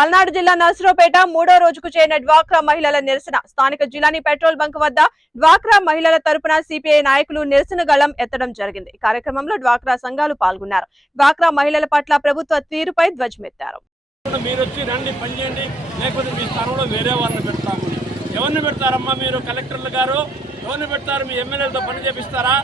పల్నాడు జిల్లా నర్సరావుపేట మూడో రోజుకు చేరిన డ్వాక్రా మహిళల నిరసన. స్థానిక జిల్లాని పెట్రోల్ బంక్ వద్ద డ్వాక్రా మహిళల తరపున సిపిఐ నాయకులు నిరసన గళం ఎత్తడం జరిగింది. ఈ కార్యక్రమంలో డ్వాక్రా సంఘాలు పాల్గొన్నారు. డ్వాక్రా మహిళల పట్ల ప్రభుత్వ తీరుపై ధ్వజమెత్తారు. మీరు వచ్చి రండి పని చేయండి. లేకపోతే మీ స్థానంలో వేరే వాళ్ళని పెడతాము. ఎవరిని పెడతారమ్మా మీరు? కలెక్టర్లు గారు. ఎవరిని పెడతారు? మీ ఎమ్మెల్యేలతో పని చేపిస్తారా?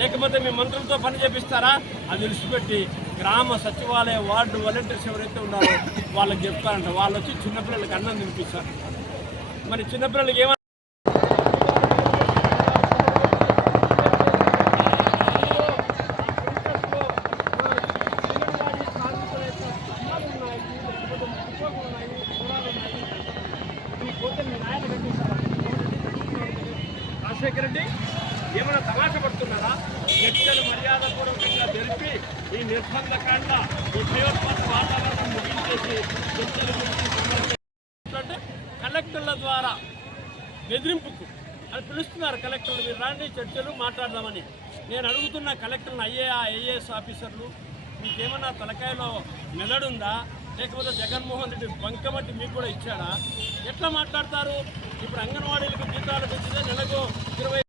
లేకపోతే మీ మంత్రులతో పని చేపిస్తారా? అది విడిచిపెట్టి గ్రామ సచివాలయ వార్డు వాలంటీర్స్ ఎవరైతే ఉన్నారో వాళ్ళకి చెప్తారంట. వాళ్ళు వచ్చి చిన్నపిల్లలకి అన్నం తినిపిస్తారు. మరి చిన్నపిల్లలకి ఏమన్నా రాజశేఖర రెడ్డి. ఏమైనా తమాష పడుతున్నారా? చర్చలు మర్యాదపూర్వకంగా జరిపి ఈ నిర్బంధకాండ ఈ భయోత్పాత వాతావరణం ముగించేసి చర్చలు గురించి అంటే కలెక్టర్ల ద్వారా బెదిరింపుకు. అని పిలుస్తున్నారు కలెక్టర్లు. మీరు రాండి చర్చలు మాట్లాడదామని. నేను అడుగుతున్న కలెక్టర్లు అయ్యే ఐఏఎస్ ఆఫీసర్లు మీకేమన్నా తలకాయలో మెదడుందా? లేకపోతే జగన్మోహన్ రెడ్డి బంకమట్టి మీకు కూడా ఇచ్చాడా? ఎట్లా మాట్లాడతారు? ఇప్పుడు అంగన్వాడీలకు జీతాలు పెంచితే నెలకు ఇరవై